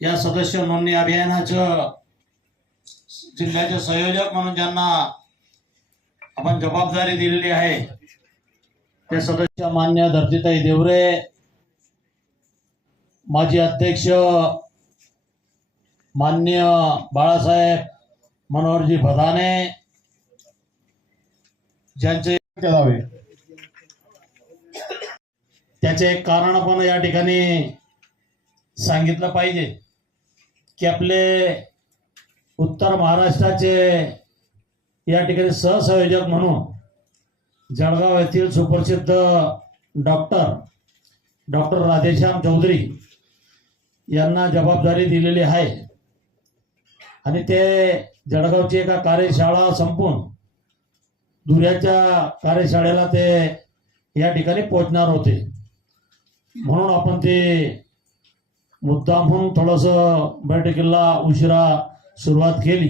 या सदस्य नोंदणी अभियानाचं जिल्ह्याचे संयोजक म्हणून ज्यांना आपण जबाबदारी दिलेली आहे ते सदस्य मान्य धरतीताई देवरे माजी अध्यक्ष मान्य बाळासाहेब मनोहरजी भदाने ज्यांचे करावे त्याचे एक कारण पण या ठिकाणी सांगितलं पाहिजे. की आपले उत्तर महाराष्ट्राचे या ठिकाणी सहसंयोजक म्हणून जळगाव येथील सुप्रसिद्ध डॉक्टर डॉक्टर राधेश्याम चौधरी यांना जबाबदारी दिलेली आहे. आणि ते जळगावची एका कार्यशाळा संपून दुर्याच्या कार्यशाळेला ते या ठिकाणी पोचणार होते. म्हणून आपण ते मुद्दामहून थोडंसं बैठकीला उशिरा सुरुवात केली.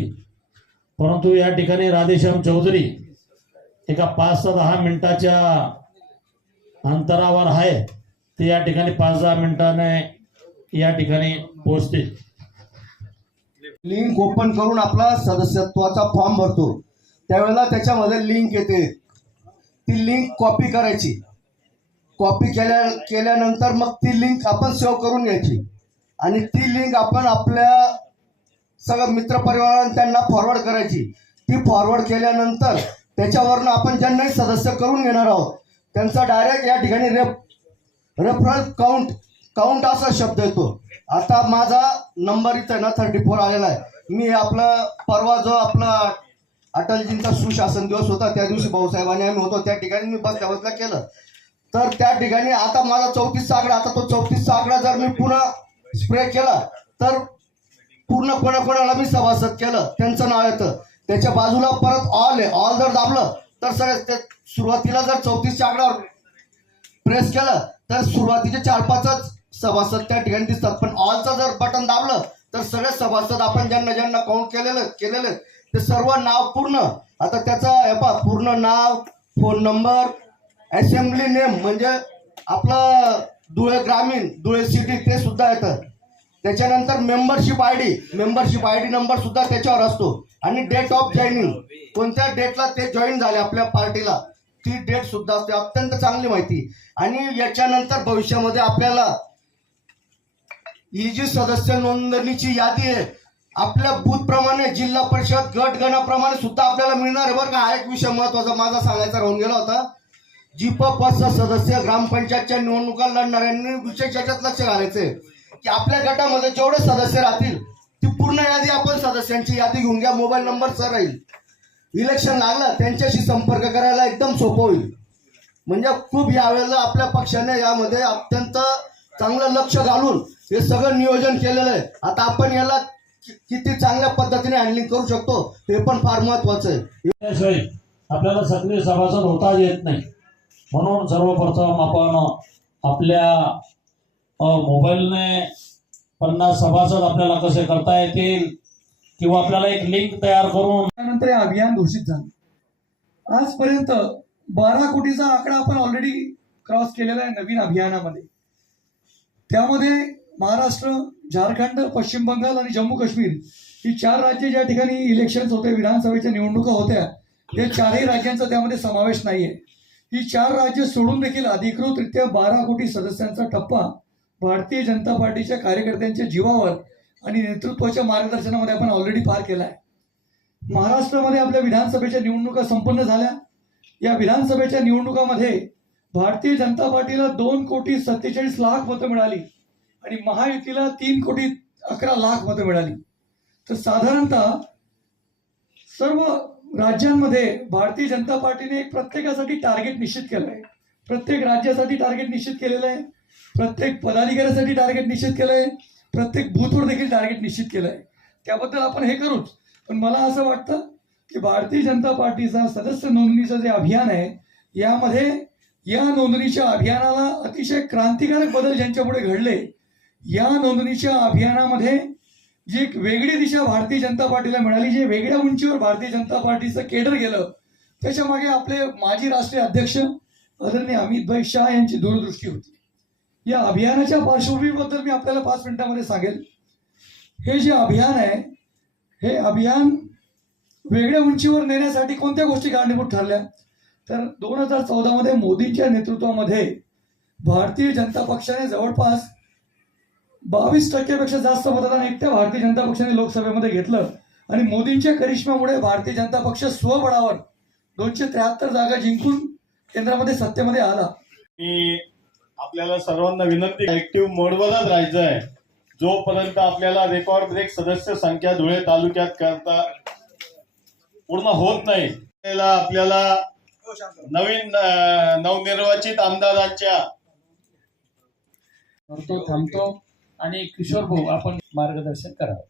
परंतु या ठिकाणी राधेश्याम चौधरी एका पाच ते दहा मिनिटाच्या अंतरावर आहे. ते या ठिकाणी पाच दहा मिनिटाने या ठिकाणी पोहोचतील. लिंक ओपन करून आपला सदस्यत्वाचा फॉर्म भरतो. त्यावेळेला त्याच्यामध्ये लिंक येते. ती लिंक कॉपी करायची. कॉपी केल्या केल्यानंतर मग ती लिंक आपण सेव्ह करून घ्यायची. आणि ती लिंक आपण आपल्या सगळं मित्रपरिवारांना त्यांना फॉरवर्ड करायची. ती फॉरवर्ड केल्यानंतर त्याच्यावरनं आपण ज्यांनाही सदस्य करून घेणार आहोत त्यांचा डायरेक्ट या ठिकाणी रेफ रेफरल काउंट काउंट असा शब्द येतो. आता माझा नंबर इथं ना थर्टी फोर आलेला आहे. मी आपलं परवा जो आपला अटलजींचा सुशासन दिवस होता त्या दिवशी भाऊसाहेबांनी आम्ही होतो त्या ठिकाणी मी बसल्या बसल्या केलं. तर त्या ठिकाणी आता माझा चौतीसचा आकडा आता तो चौतीसचा आकडा जर मी पुन्हा स्प्रे केला तर पूर्ण कोणाकोणाला मी सभासद केलं त्यांचं नाव येतं. त्याच्या बाजूला परत ऑल आहे ऑल जर दाबलं तर सगळं ते सुरुवातीला जर चौतीसच्या आकड्यावर प्रेस केलं तर सुरुवातीचे चार पाचच सभासद त्या ठिकाणी दिसतात. पण ऑलचं जर बटन दाबलं तर सगळे सभासद आपण ज्यांना ज्यांना काउंट केलेलं केलेले ते सर्व नाव पूर्ण. आता त्याचा हे पूर्ण नाव फोन नंबर असेंब्ली नेम म्हणजे आपलं धुळे ग्रामीण धुळे सिटी ते सुद्धा येतं. त्याच्यानंतर membership I D membership I D number सुद्धा त्याच्यावर असतो. आणि डेट ऑफ जॉईनिंग कोणत्या डेटला ते जॉईन झाले आपल्या पार्टीला ती डेट सुद्धा असते. अत्यंत चांगली माहिती. आणि याच्यानंतर भविष्यामध्ये आपल्याला ही जी सदस्य नोंदणीची यादी आहे. आपल्या बूथप्रमाणे जिल्हा परिषद गट गणाप्रमाणे सुद्धा आपल्याला मिळणार आहे बरं का. हा एक विषय महत्त्वाचा माझा सांगायचा राहून गेला होता. जी पदचा सदस्य ग्रामपंचायतच्या निवडणुका लढणाऱ्यांनी विशेष याच्यात लक्ष घालायचे की आपल्या गटामध्ये जेवढे सदस्य राहतील ती पूर्ण यादी आपण सदस्यांची यादी घेऊन घ्या. मोबाईल नंबर सर राहील. इलेक्शन लागलं त्यांच्याशी संपर्क करायला एकदम सोपं होईल. म्हणजे खूप यावेळेला आपल्या पक्षाने यामध्ये अत्यंत चांगलं लक्ष घालून हे सगळं नियोजन केलेलं आहे. आता आपण याला किती चांगल्या पद्धतीने हँडलिंग करू शकतो हे पण फार महत्वाचं आहे. आपल्याला सक्रिय सभासद होता येत नाही. म्हणून सर्वप्रथम आपण आपल्या मोबाईलने पन्नास सभासद आपल्याला कसे करता येतील किंवा आपल्याला एक लिंक तयार करून त्यानंतर हे अभियान घोषित झालं. आजपर्यंत बारा कोटीचा आकडा आपण ऑलरेडी क्रॉस केलेला आहे नवीन अभियानामध्ये. त्यामध्ये महाराष्ट्र झारखंड पश्चिम बंगाल आणि जम्मू काश्मीर ही चार राज्य ज्या ठिकाणी इलेक्शन्स होते विधानसभेच्या निवडणुका होत्या हे चारही राज्यांचा त्यामध्ये समावेश नाही आहे ही चार राज्य सोडून देखील अधिकृतरित्या बारा कोटी सदस्यांचा टप्पा भारतीय जनता पार्टीच्या कार्यकर्त्यांच्या जीवावर आणि नेतृत्वाच्या मार्गदर्शनामध्ये आपण ऑलरेडी पार केला आहे महाराष्ट्रामध्ये आपल्या विधानसभेच्या निवडणुका संपन्न झाल्या. या विधानसभेच्या निवडणुकामध्ये भारतीय जनता पार्टीला दोन कोटी सत्तेचाळीस लाख मतं मिळाली आणि महायुतीला तीन कोटी अकरा लाख मतं मिळाली. तर साधारणतः सर्व राज्यांमध्ये भारतीय जनता पार्टीने प्रत्येकासाठी टार्गेट निश्चित केलं आहे प्रत्येक राज्यासाठी टार्गेट निश्चित केलेलं आहे. प्रत्येक पदाधिकाऱ्यासाठी टार्गेट निश्चित केलं आहे प्रत्येक बूथवर देखील टार्गेट निश्चित केलं आहे त्याबद्दल आपण हे करूच. पण मला असं वाटतं की भारतीय जनता पार्टीचा सदस्य नोंदणीचं जे अभियान आहे यामध्ये या नोंदणीच्या अभियानाला अतिशय क्रांतिकारक बदल ज्यांच्यापुढे घडले या नोंदणीच्या अभियानामध्ये जी एक वेगळी दिशा भारतीय जनता पार्टीला मिळाली जे वेगळ्या उंचीवर भारतीय जनता पार्टीचं केडर गेलं त्याच्यामागे आपले माजी राष्ट्रीय अध्यक्ष आदरणीय अमितभाई शाह यांची दूरदृष्टी होती. या अभियानाच्या पार्श्वभूमीबद्दल मी आपल्याला पाच मिनिटामध्ये सांगेल. हे जे अभियान आहे हे अभियान वेगळ्या उंचीवर नेण्यासाठी कोणत्या गोष्टी कारणीभूत ठरल्या? तर दोन हजार चौदामध्ये मोदींच्या नेतृत्वामध्ये भारतीय जनता पक्षाने जवळपास बावीस टक्क्यापेक्षा जास्त मतदान एकट्या भारतीय जनता पक्षाने लोकसभेमध्ये घेतलं आणि मोदींच्या करिश्म्यामुळे भारतीय जनता पक्ष स्वबळावर दोनशे त्र्याहत्तर जागा जिंकून केंद्रामध्ये सत्तेमध्ये आला. मी आपल्याला सर्वांना विनंती ऍक्टिव्ह मोडवरच राहायचं आहे जोपर्यंत आपल्याला रेकॉर्ड ब्रेक सदस्य संख्या धुळे तालुक्यात करता पूर्ण होत नाही आपल्याला नवीन नवनिर्वाचित आमदारांच्या थांबतो आणि किशोर भाऊ आपण मार्गदर्शन करावं.